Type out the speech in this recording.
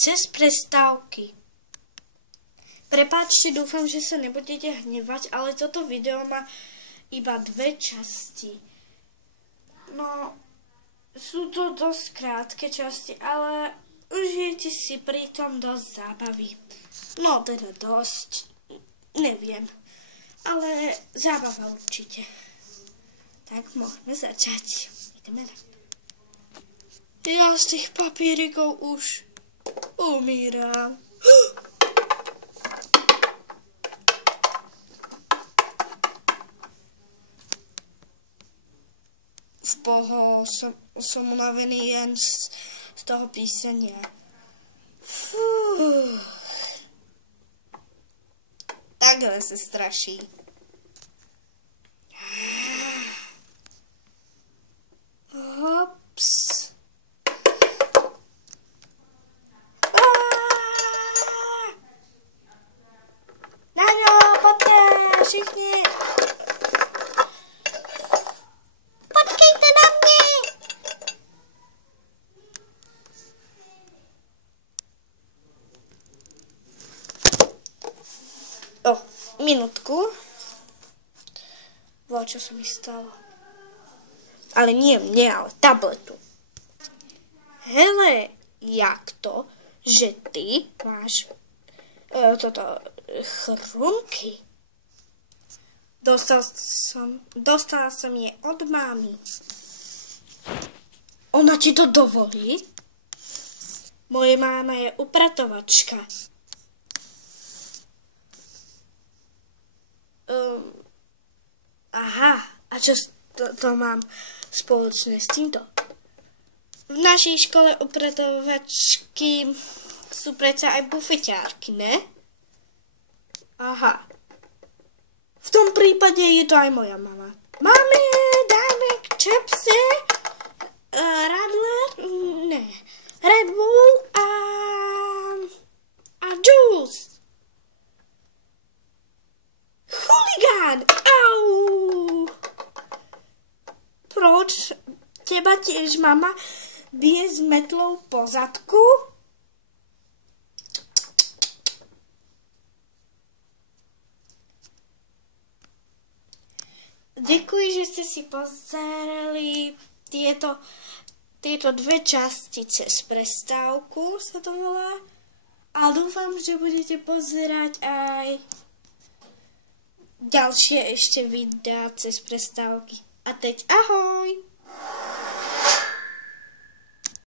cez prestávky. Prepáčte, dúfam, že sa nebudete hnevať, ale toto video má iba 2 časti. No, sú to dosť krátke časti, ale užijete si pritom dosť zábavy. No, teda dosť, neviem, ale zábava určite. Tak môžeme začať. Ideme na. Ja z tých papierikov už umíram. Som unavený jen z toho písania. Takhle se straší. Hops. Naňo, pojďte všichni. Počkejte na mě. Minutku. Čo sa mi stalo? Ale nie mne, ale tabletu. Hele, jak to, že ty máš chrumky? Dostala som je od mámy. Ona ti to dovolí? Moje máma je upratovačka. Aha, a čo to mám spoločné s týmto? V našej škole upratovačky sú predsa aj bufeťárky, ne? Aha. V tom prípade je to aj moja mama. Mami, dáme čepsy, radler, ne, Red Bull a juice. Chuligán! Au! Proč teba tiež mama bije s metlou po zadku? Děkuji, že ste si pozerali tieto 2 časti cez prestávku, sa to volá. A dúfam, že budete pozerať aj ďalšie ešte videá cez prestávky. A teď ahoj!